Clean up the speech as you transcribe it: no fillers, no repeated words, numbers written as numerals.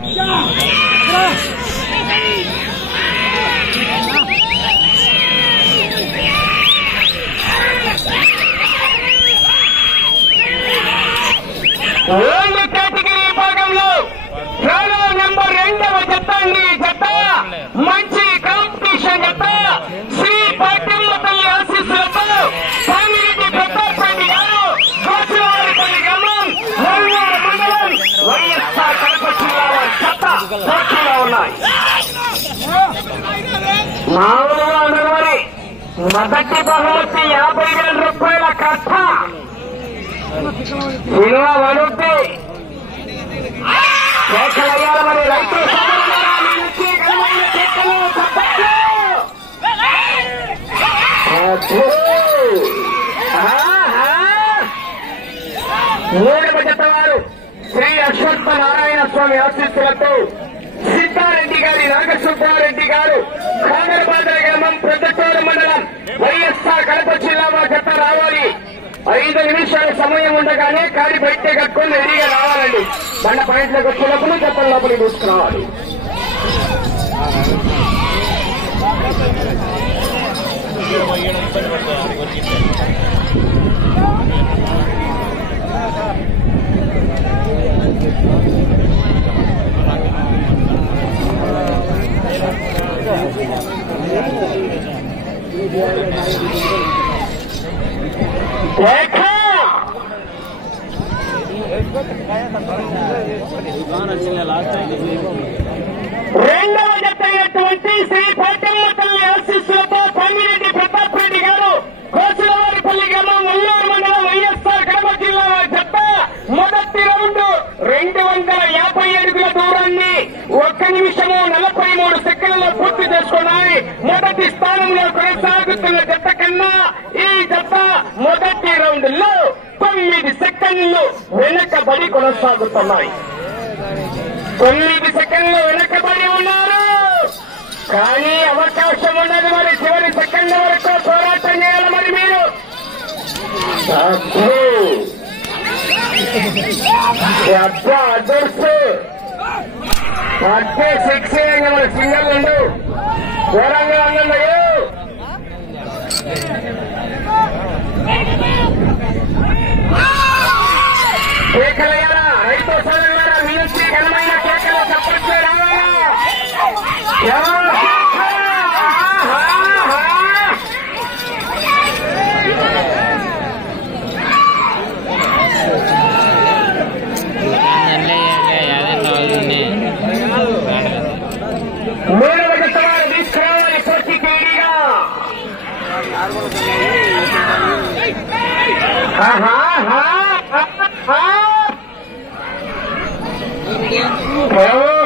Old category విభాగంలో చాలా number 2వ జత అండి. జత మంచి కాంపిటీషన్ జత. శ్రీ పాటిమ్మ తల్లి ఆశీస్సులతో పామిరెడ్డి ప్రతాప్ రెడ్డి గారు గోచివారిపల్లి గ్రామం వల్లూరు మండలం వైఎస్ఆర్ కడప జిల్లా జత పోటీలో ఉన్నాయి. మామూలుగా ఉండదు. మొదటి బహుమతి 50,000 రూపాయల కథ. సినిమా వడుద్ది కేకలయ్యాల మరి రైతు మూడవ జత వారు శ్రీ అశ్వత్థ నారాయణ స్వామి ఆశీస్సులతో సిద్ధారెడ్డి గారి నాగసుబ్బారెడ్డి గారు కాగరబాదల గ్రామం ప్రొద్దుటూరు మండలం వైఎస్ఆర్ కడప జిల్లా జత రావాలి. 5 నిమిషాల సమయం ఉండగానే కాడి బయట కట్టుకొని రెడీగా రావాలండి. బండ పాయింట్లకు వచ్చేటప్పుడు జతల లోపలికి తీసుకురావాలి. రెండవ జత అయినటువంటి శ్రీ పాటిమ్మ తల్లి ఆశీస్సులతో పామిరెడ్డి ప్రతాప్ రెడ్డి గారు కోసిలవారిపల్లి గ్రామం వల్లూరు మండలం వైఎస్ఆర్ కడప జిల్లా జత మొదటి రౌండ్ 250 అడుగుల దూరాన్ని 1 నిమిషము 43 సెకండ్లలో పూర్తి చేసుకున్నాయి. మొదటి స్థానంలో కొనసాగుతున్న జత కన్నా ఈ జత మొదటి రౌండ్ లో 9 సెకండ్లు వెనకబడి కొనసాగుతున్నాయి. 9 సెకండ్లు వెనకబడి ఉన్నారు. కానీ అవకాశం ఉన్నది. మరి చివరి సెకండ్ల వరకు పోరాటం చేయాలి. మరి మీరు అదర్స్ పట్టే 6 మన సింగల్ ఉండు ఘోరంగా ఉన్నది. కేకలయ్యారా రైతు సోదరులారా, మీ నుంచి ఘనమైన కేకలు చప్పట్లు రావాలా? మూడవ జత వారు తీసుకురావాలి పోటీకి రెడీగా. Oh!